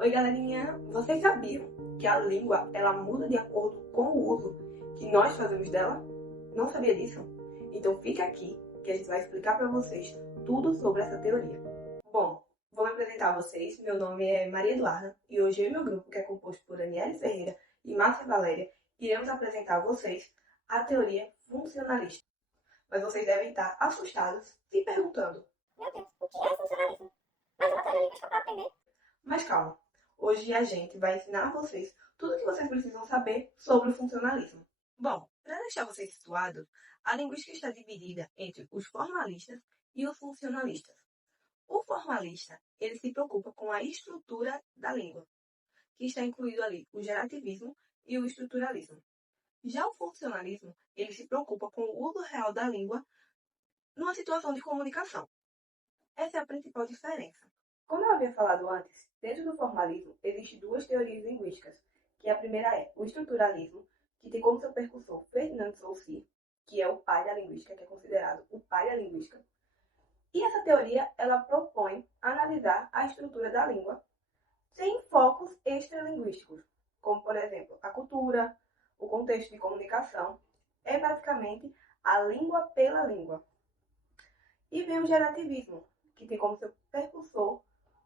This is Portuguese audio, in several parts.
Oi, galerinha! Vocês sabiam que a língua ela muda de acordo com o uso que nós fazemos dela? Não sabia disso? Então fica aqui que a gente vai explicar para vocês tudo sobre essa teoria. Bom, vou me apresentar a vocês. Meu nome é Maria Eduarda e hoje eu e meu grupo, que é composto por Aniele Ferreira e Márcia Valéria, iremos apresentar a vocês a teoria funcionalista. Mas vocês devem estar assustados se perguntando: Meu Deus, o que é funcionalismo? Mais uma teoria linguística para aprender. Mas calma, hoje a gente vai ensinar a vocês tudo o que vocês precisam saber sobre o funcionalismo. Bom, para deixar vocês situados, a linguística está dividida entre os formalistas e os funcionalistas. O formalista, ele se preocupa com a estrutura da língua, que está incluído ali o gerativismo e o estruturalismo. Já o funcionalismo, ele se preocupa com o uso real da língua numa situação de comunicação. Essa é a principal diferença. Como eu havia falado antes, dentro do formalismo existem duas teorias linguísticas, que a primeira é o estruturalismo, que tem como seu percussor Ferdinand Saussure, que é o pai da linguística, que é considerado o pai da linguística. E essa teoria, ela propõe analisar a estrutura da língua sem focos extralinguísticos, como, por exemplo, a cultura, o contexto de comunicação, é basicamente a língua pela língua. E vem o gerativismo, que tem como seu percussor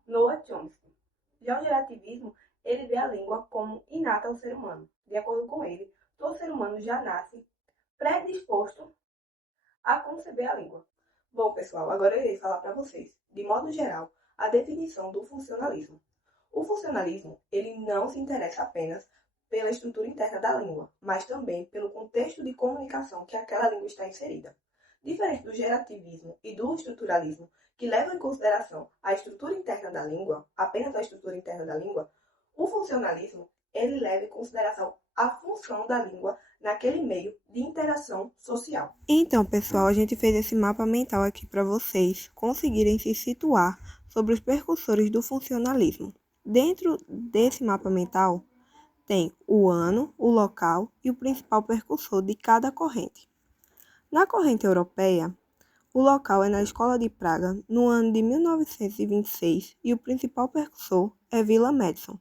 Noam Chomsky. Já o gerativismo, ele vê a língua como inata ao ser humano. De acordo com ele, todo ser humano já nasce predisposto a conceber a língua. Bom, pessoal, agora eu irei falar para vocês, de modo geral, a definição do funcionalismo. O funcionalismo, ele não se interessa apenas pela estrutura interna da língua, mas também pelo contexto de comunicação que aquela língua está inserida. Diferente do gerativismo e do estruturalismo, que levam em consideração a estrutura interna da língua, apenas a estrutura interna da língua, o funcionalismo, ele leva em consideração a função da língua naquele meio de interação social. Então, pessoal, a gente fez esse mapa mental aqui para vocês conseguirem se situar sobre os percussores do funcionalismo. Dentro desse mapa mental, tem o ano, o local e o principal percussor de cada corrente. Na corrente europeia, o local é na Escola de Praga, no ano de 1926, e o principal percussor é Vila Madison.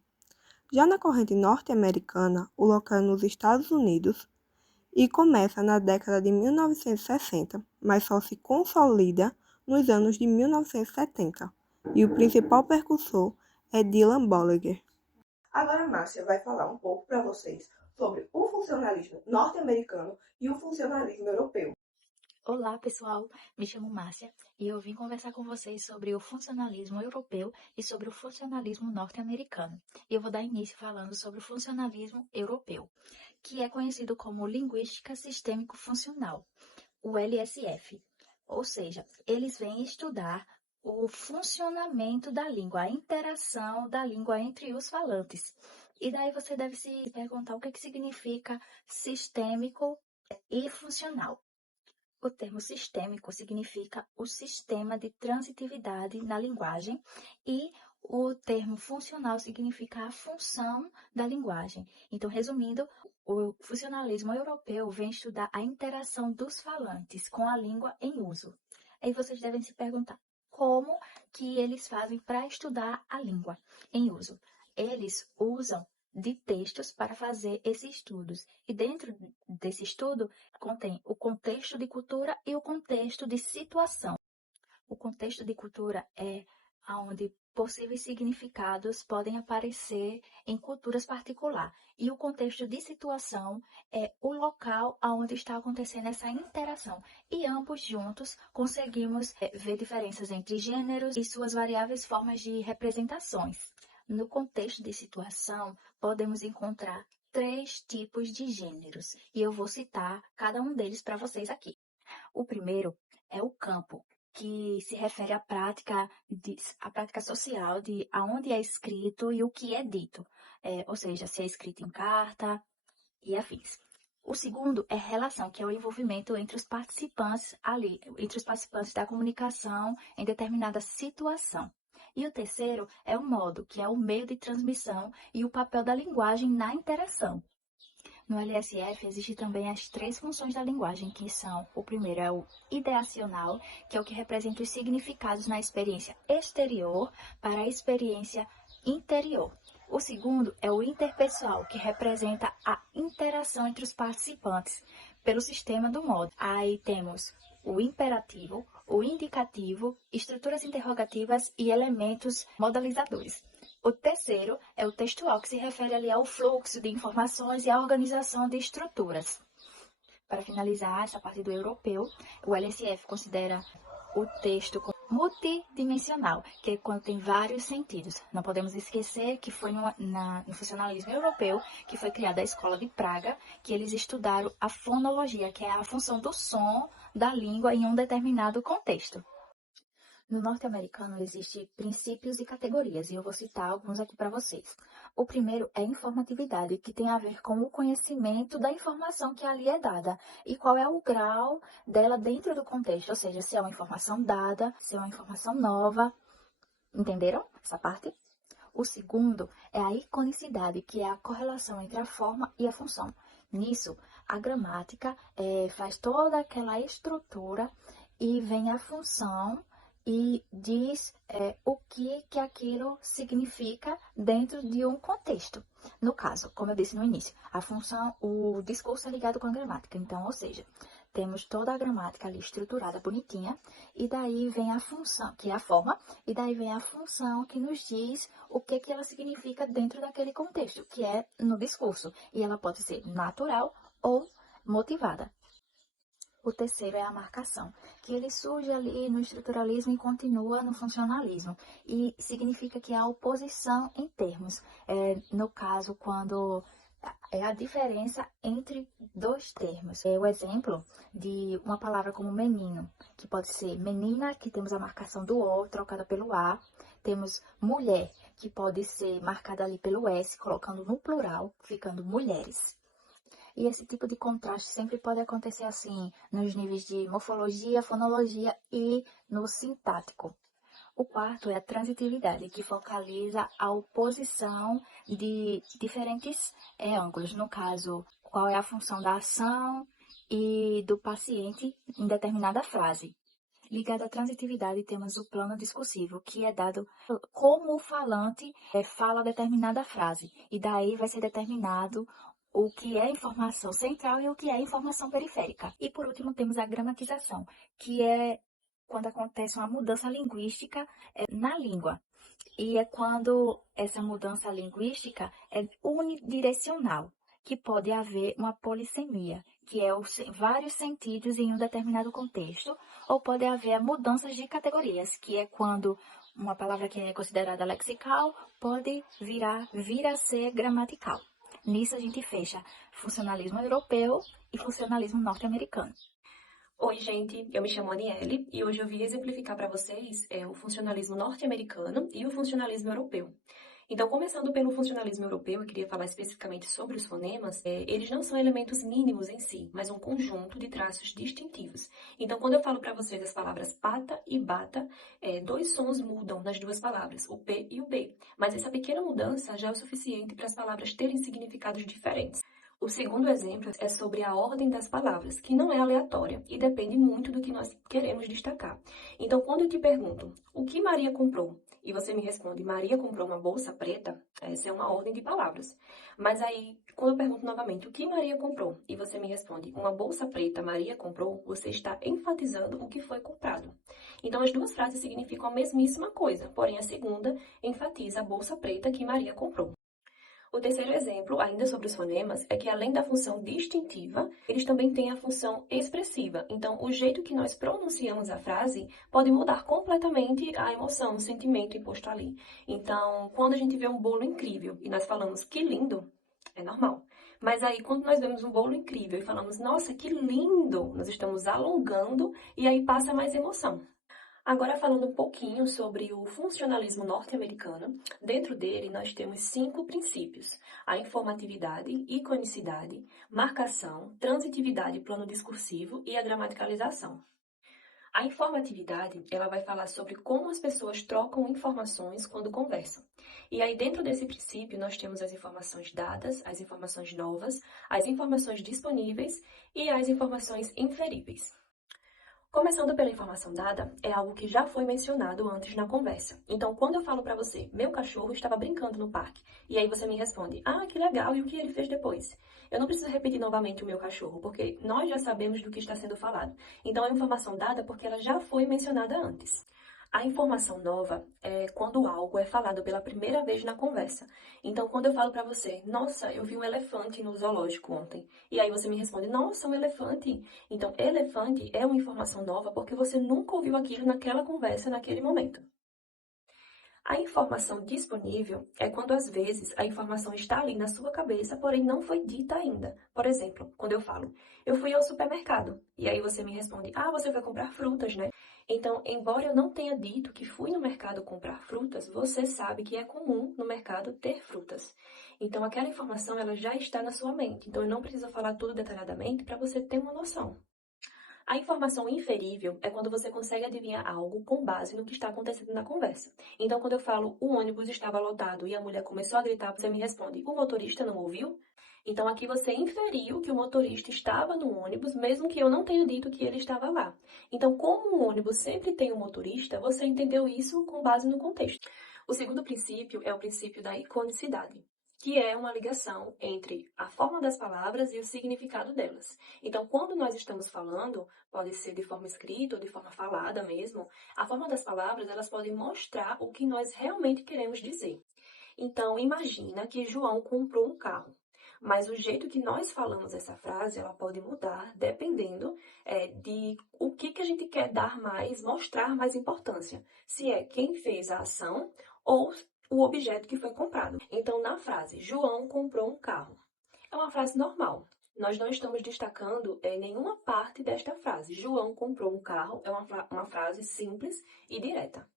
Já na corrente norte-americana, o local é nos Estados Unidos e começa na década de 1960, mas só se consolida nos anos de 1970, e o principal percussor é Dylan Bolliger. Agora a Márcia vai falar um pouco para vocês sobre o funcionalismo norte-americano e o funcionalismo europeu. Olá, pessoal! Me chamo Márcia e eu vim conversar com vocês sobre o funcionalismo europeu e sobre o funcionalismo norte-americano. E eu vou dar início falando sobre o funcionalismo europeu, que é conhecido como Linguística Sistêmico-Funcional, o LSF. Ou seja, eles vêm estudar o funcionamento da língua, a interação da língua entre os falantes. E daí você deve se perguntar o que significa sistêmico e funcional. O termo sistêmico significa o sistema de transitividade na linguagem e o termo funcional significa a função da linguagem. Então, resumindo, o funcionalismo europeu vem estudar a interação dos falantes com a língua em uso. Aí vocês devem se perguntar, como que eles fazem para estudar a língua em uso? Eles usam de textos para fazer esses estudos. E dentro desse estudo contém o contexto de cultura e o contexto de situação. O contexto de cultura é onde possíveis significados podem aparecer em culturas particulares. E o contexto de situação é o local onde está acontecendo essa interação. E ambos juntos conseguimos ver diferenças entre gêneros e suas variáveis formas de representações. No contexto de situação, podemos encontrar 3 tipos de gêneros, e eu vou citar cada um deles para vocês aqui. O primeiro é o campo, que se refere à prática social de aonde é escrito e o que é dito, ou seja, se é escrito em carta e afins. O segundo é relação, que é o envolvimento entre os participantes da comunicação em determinada situação. E o terceiro é o modo, que é o meio de transmissão e o papel da linguagem na interação. No LSF existem também as 3 funções da linguagem, que são, o primeiro é o ideacional, que é o que representa os significados na experiência exterior para a experiência interior. O segundo é o interpessoal, que representa a interação entre os participantes pelo sistema do modo. Aí temos o imperativo, o indicativo, estruturas interrogativas e elementos modalizadores. O terceiro é o textual, que se refere ali ao fluxo de informações e à organização de estruturas. Para finalizar essa parte do europeu, o LSF considera o texto multidimensional, que é quando tem vários sentidos. Não podemos esquecer que foi no funcionalismo europeu que foi criada a Escola de Praga, que eles estudaram a fonologia, que é a função do som da língua em um determinado contexto. No norte-americano existem princípios e categorias, e eu vou citar alguns aqui para vocês. O primeiro é informatividade, que tem a ver com o conhecimento da informação que ali é dada e qual é o grau dela dentro do contexto, ou seja, se é uma informação dada, se é uma informação nova. Entenderam essa parte? O segundo é a iconicidade, que é a correlação entre a forma e a função. Nisso, a gramática faz toda aquela estrutura e vem a função e diz o que aquilo significa dentro de um contexto. No caso, como eu disse no início, a função, o discurso é ligado com a gramática. Então, ou seja, temos toda a gramática ali estruturada, bonitinha, e daí vem a função, que é a forma, e daí vem a função que nos diz o que ela significa dentro daquele contexto, que é no discurso. E ela pode ser natural ou motivada. O terceiro é a marcação, que ele surge ali no estruturalismo e continua no funcionalismo. E significa que há oposição em termos. No caso, quando é a diferença entre dois termos. É o exemplo de uma palavra como menino, que pode ser menina, que temos a marcação do O, trocada pelo A. Temos mulher, que pode ser marcada ali pelo S, colocando no plural, ficando mulheres. E esse tipo de contraste sempre pode acontecer assim, nos níveis de morfologia, fonologia e no sintático. O quarto é a transitividade, que focaliza a oposição de diferentes ângulos. No caso, qual é a função da ação e do paciente em determinada frase. Ligado à transitividade, temos o plano discursivo, que é dado como o falante fala determinada frase. E daí vai ser determinado o que é informação central e o que é informação periférica. E por último, temos a gramatização, que é quando acontece uma mudança linguística na língua. E é quando essa mudança linguística é unidirecional, que pode haver uma polissemia, que é vários sentidos em um determinado contexto, ou pode haver mudanças de categorias, que é quando uma palavra que é considerada lexical pode vir a ser gramatical. Nisso a gente fecha funcionalismo europeu e funcionalismo norte-americano. Oi, gente, eu me chamo Aniele e hoje eu vim exemplificar para vocês o funcionalismo norte-americano e o funcionalismo europeu. Então, começando pelo funcionalismo europeu, eu queria falar especificamente sobre os fonemas. Eles não são elementos mínimos em si, mas um conjunto de traços distintivos. Então, quando eu falo para vocês as palavras pata e bata, dois sons mudam nas duas palavras, o P e o B. Mas essa pequena mudança já é o suficiente para as palavras terem significados diferentes. O segundo exemplo é sobre a ordem das palavras, que não é aleatória e depende muito do que nós queremos destacar. Então, quando eu te pergunto, o que Maria comprou? E você me responde, Maria comprou uma bolsa preta, essa é uma ordem de palavras. Mas aí, quando eu pergunto novamente, o que Maria comprou? E você me responde, uma bolsa preta Maria comprou, você está enfatizando o que foi comprado. Então, as duas frases significam a mesmíssima coisa, porém a segunda enfatiza a bolsa preta que Maria comprou. O terceiro exemplo, ainda sobre os fonemas, é que além da função distintiva, eles também têm a função expressiva. Então, o jeito que nós pronunciamos a frase pode mudar completamente a emoção, o sentimento imposto ali. Então, quando a gente vê um bolo incrível e nós falamos que lindo, é normal. Mas aí, quando nós vemos um bolo incrível e falamos, nossa, que lindo, nós estamos alongando e aí passa mais emoção. Agora, falando um pouquinho sobre o funcionalismo norte-americano, dentro dele nós temos 5 princípios: a informatividade, iconicidade, marcação, transitividade, plano discursivo e a gramaticalização. A informatividade, ela vai falar sobre como as pessoas trocam informações quando conversam. E aí, dentro desse princípio, nós temos as informações dadas, as informações novas, as informações disponíveis e as informações inferíveis. Começando pela informação dada, é algo que já foi mencionado antes na conversa. Então, quando eu falo pra você, meu cachorro estava brincando no parque, e aí você me responde, ah, que legal, e o que ele fez depois? Eu não preciso repetir novamente o meu cachorro, porque nós já sabemos do que está sendo falado. Então, é informação dada porque ela já foi mencionada antes. A informação nova é quando algo é falado pela primeira vez na conversa. Então, quando eu falo pra você, nossa, eu vi um elefante no zoológico ontem, e aí você me responde, nossa, um elefante. Então, elefante é uma informação nova porque você nunca ouviu aquilo naquela conversa, naquele momento. A informação disponível é quando, às vezes, a informação está ali na sua cabeça, porém não foi dita ainda. Por exemplo, quando eu falo, eu fui ao supermercado, e aí você me responde, ah, você foi comprar frutas, né? Então, embora eu não tenha dito que fui no mercado comprar frutas, você sabe que é comum no mercado ter frutas. Então, aquela informação, ela já está na sua mente. Então, eu não preciso falar tudo detalhadamente para você ter uma noção. A informação inferível é quando você consegue adivinhar algo com base no que está acontecendo na conversa. Então, quando eu falo o ônibus estava lotado e a mulher começou a gritar, você me responde, o motorista não ouviu? Então, aqui você inferiu que o motorista estava no ônibus, mesmo que eu não tenha dito que ele estava lá. Então, como o ônibus sempre tem um motorista, você entendeu isso com base no contexto. O segundo princípio é o princípio da iconicidade, que é uma ligação entre a forma das palavras e o significado delas. Então, quando nós estamos falando, pode ser de forma escrita ou de forma falada mesmo, a forma das palavras, elas podem mostrar o que nós realmente queremos dizer. Então, imagina que João comprou um carro. Mas o jeito que nós falamos essa frase, ela pode mudar dependendo de o que a gente quer dar mais, mostrar mais importância. Se é quem fez a ação ou o objeto que foi comprado. Então, na frase, João comprou um carro. É uma frase normal. Nós não estamos destacando nenhuma parte desta frase. João comprou um carro é uma frase simples e direta.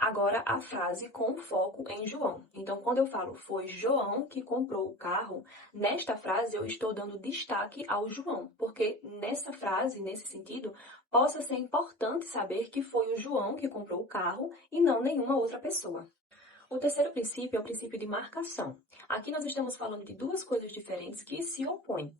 Agora, a frase com foco em João. Então, quando eu falo foi João que comprou o carro, nesta frase eu estou dando destaque ao João, porque nessa frase, nesse sentido, possa ser importante saber que foi o João que comprou o carro e não nenhuma outra pessoa. O terceiro princípio é o princípio de marcação. Aqui nós estamos falando de duas coisas diferentes que se opõem.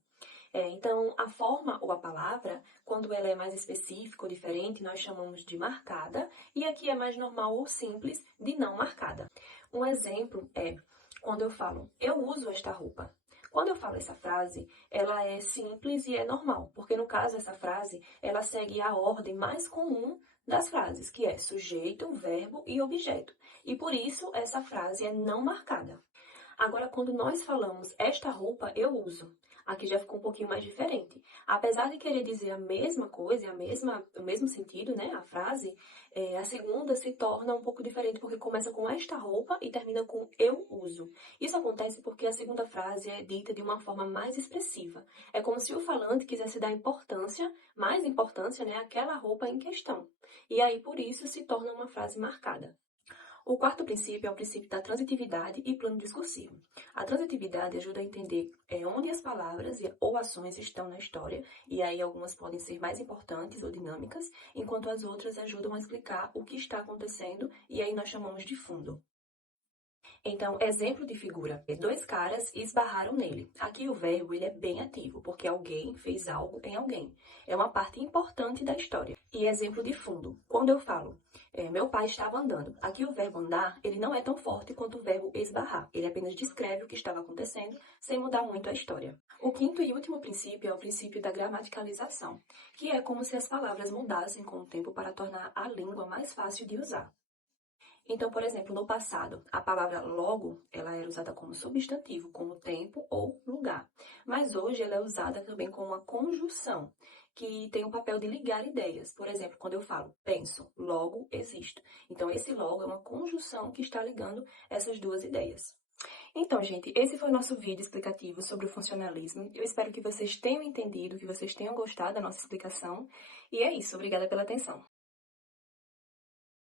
Então, a forma ou a palavra, quando ela é mais específica ou diferente, nós chamamos de marcada, e aqui é mais normal ou simples de não marcada. Um exemplo é quando eu falo, eu uso esta roupa. Quando eu falo essa frase, ela é simples e é normal, porque no caso essa frase, ela segue a ordem mais comum das frases, que é sujeito, verbo e objeto. E por isso essa frase é não marcada. Agora, quando nós falamos esta roupa eu uso, aqui já ficou um pouquinho mais diferente. Apesar de querer dizer a mesma coisa, o mesmo sentido, né, a frase, a segunda se torna um pouco diferente porque começa com esta roupa e termina com eu uso. Isso acontece porque a segunda frase é dita de uma forma mais expressiva. É como se o falante quisesse dar mais importância, né, àquela roupa em questão. E aí, por isso, se torna uma frase marcada. O quarto princípio é o princípio da transitividade e plano discursivo. A transitividade ajuda a entender onde as palavras ou ações estão na história, e aí algumas podem ser mais importantes ou dinâmicas, enquanto as outras ajudam a explicar o que está acontecendo, e aí nós chamamos de fundo. Então, exemplo de figura. Dois caras esbarraram nele. Aqui o verbo ele é bem ativo, porque alguém fez algo em alguém. É uma parte importante da história. E exemplo de fundo. Quando eu falo, meu pai estava andando. Aqui o verbo andar, ele não é tão forte quanto o verbo esbarrar. Ele apenas descreve o que estava acontecendo, sem mudar muito a história. O quinto e último princípio é o princípio da gramaticalização, que é como se as palavras mudassem com o tempo para tornar a língua mais fácil de usar. Então, por exemplo, no passado, a palavra logo, ela era usada como substantivo, como tempo ou lugar. Mas hoje ela é usada também como uma conjunção, que tem o papel de ligar ideias. Por exemplo, quando eu falo penso, logo existo. Então, esse logo é uma conjunção que está ligando essas duas ideias. Então, gente, esse foi o nosso vídeo explicativo sobre o funcionalismo. Eu espero que vocês tenham entendido, que vocês tenham gostado da nossa explicação. E é isso, obrigada pela atenção.